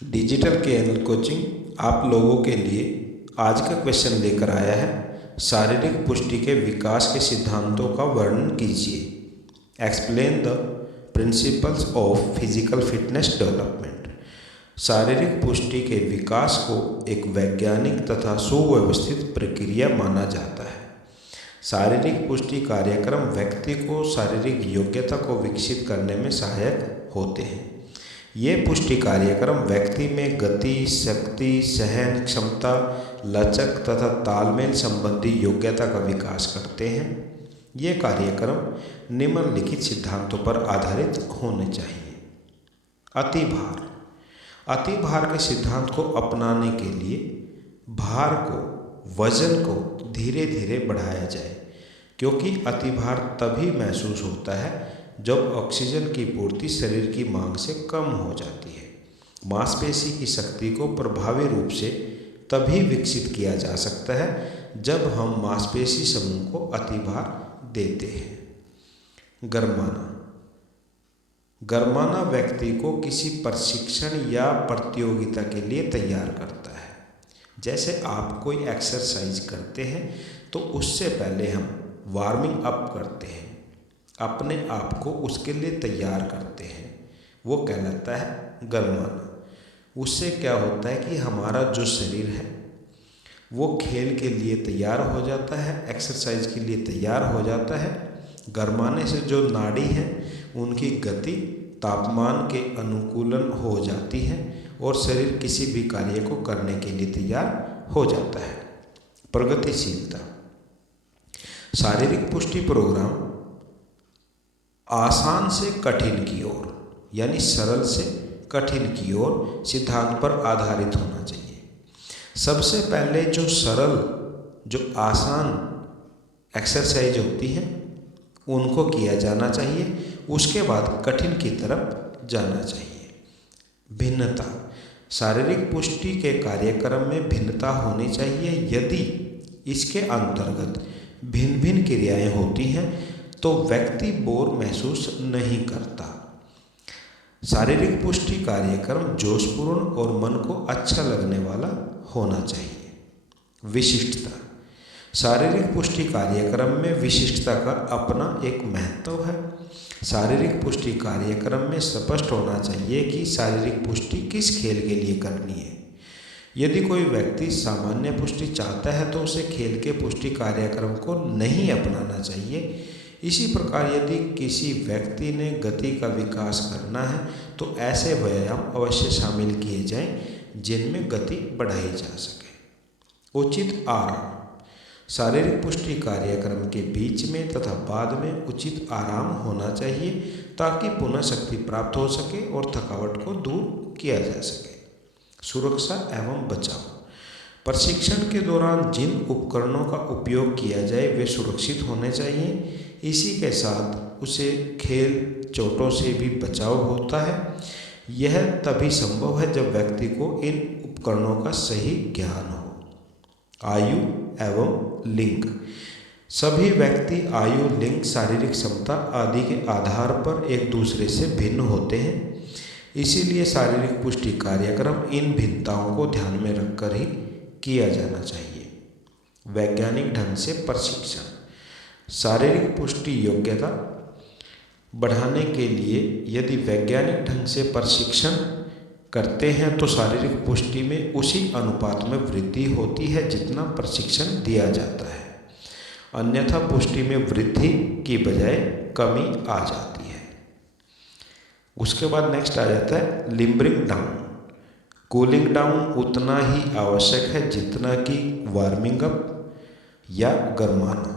Digital केएनएल coaching आप लोगों के लिए आज का क्वेश्चन लेकर आया है। शारीरिक पुष्टि के विकास के सिद्धांतों का वर्णन कीजिए। Explain the principles of physical fitness development. शारीरिक पुष्टि के विकास को एक वैज्ञानिक तथा सुव्यवस्थित प्रक्रिया माना जाता है। शारीरिक पुष्टि कार्यक्रम व्यक्ति को शारीरिक योग्यता को विकसित करने में सहायक होते हैं। ये पुष्टि कार्यक्रम व्यक्ति में गति, शक्ति, सहन क्षमता, लचक तथा तालमेल संबंधी योग्यता का विकास करते हैं। ये कार्यक्रम निम्नलिखित सिद्धांतों पर आधारित होने चाहिए। अतिभार। अतिभार के सिद्धांत को अपनाने के लिए भार को, वजन को धीरे धीरे बढ़ाया जाए, क्योंकि अतिभार तभी महसूस होता है जब ऑक्सीजन की पूर्ति शरीर की मांग से कम हो जाती है। मांसपेशी की शक्ति को प्रभावी रूप से तभी विकसित किया जा सकता है जब हम मांसपेशी समूह को अतिभार देते हैं। गरमाना। गरमाना व्यक्ति को किसी प्रशिक्षण या प्रतियोगिता के लिए तैयार करता है। जैसे आप कोई एक्सरसाइज करते हैं तो उससे पहले हम वार्मिंग अप करते हैं, अपने आप को उसके लिए तैयार करते हैं, वो कहलाता है गरमाना। उससे क्या होता है कि हमारा जो शरीर है वो खेल के लिए तैयार हो जाता है, एक्सरसाइज के लिए तैयार हो जाता है। गरमाने से जो नाड़ी हैं उनकी गति तापमान के अनुकूलन हो जाती है और शरीर किसी भी कार्य को करने के लिए तैयार हो जाता है। प्रगतिशीलता। शारीरिक पुष्टि प्रोग्राम आसान से कठिन की ओर, यानी सरल से कठिन की ओर सिद्धांत पर आधारित होना चाहिए। सबसे पहले जो सरल, जो आसान एक्सरसाइज होती हैं उनको किया जाना चाहिए, उसके बाद कठिन की तरफ जाना चाहिए। भिन्नता। शारीरिक पुष्टि के कार्यक्रम में भिन्नता होनी चाहिए। यदि इसके अंतर्गत भिन्न भिन्न क्रियाएं होती हैं तो व्यक्ति बोर महसूस नहीं करता। शारीरिक पुष्टि कार्यक्रम जोशपूर्ण और मन को अच्छा लगने वाला होना चाहिए। विशिष्टता। शारीरिक पुष्टि कार्यक्रम में विशिष्टता का अपना एक महत्व है। शारीरिक पुष्टि कार्यक्रम में स्पष्ट होना चाहिए कि शारीरिक पुष्टि किस खेल के लिए करनी है। यदि कोई व्यक्ति सामान्य पुष्टि चाहता है तो उसे खेल के पुष्टि कार्यक्रम को नहीं अपनाना चाहिए। इसी प्रकार यदि किसी व्यक्ति ने गति का विकास करना है तो ऐसे व्यायाम अवश्य शामिल किए जाएं जिनमें गति बढ़ाई जा सके। उचित आराम। शारीरिक पुष्टि कार्यक्रम के बीच में तथा बाद में उचित आराम होना चाहिए ताकि पुनः शक्ति प्राप्त हो सके और थकावट को दूर किया जा सके। सुरक्षा एवं बचाव। प्रशिक्षण के दौरान जिन उपकरणों का उपयोग किया जाए वे सुरक्षित होने चाहिए। इसी के साथ उसे खेल चोटों से भी बचाव होता है। यह तभी संभव है जब व्यक्ति को इन उपकरणों का सही ज्ञान हो। आयु एवं लिंग। सभी व्यक्ति आयु, लिंग, शारीरिक क्षमता आदि के आधार पर एक दूसरे से भिन्न होते हैं। इसीलिए शारीरिक पुष्टि कार्यक्रम इन भिन्नताओं को ध्यान में रखकर ही किया जाना चाहिए। वैज्ञानिक ढंग से प्रशिक्षण। शारीरिक पुष्टि योग्यता बढ़ाने के लिए यदि वैज्ञानिक ढंग से प्रशिक्षण करते हैं तो शारीरिक पुष्टि में उसी अनुपात में वृद्धि होती है जितना प्रशिक्षण दिया जाता है। अन्यथा पुष्टि में वृद्धि की बजाय कमी आ जाती है। उसके बाद नेक्स्ट आ जाता है लिम्बरिंग डाउन। कूलिंग डाउन उतना ही आवश्यक है जितना कि वार्मिंग अप या गरमाना।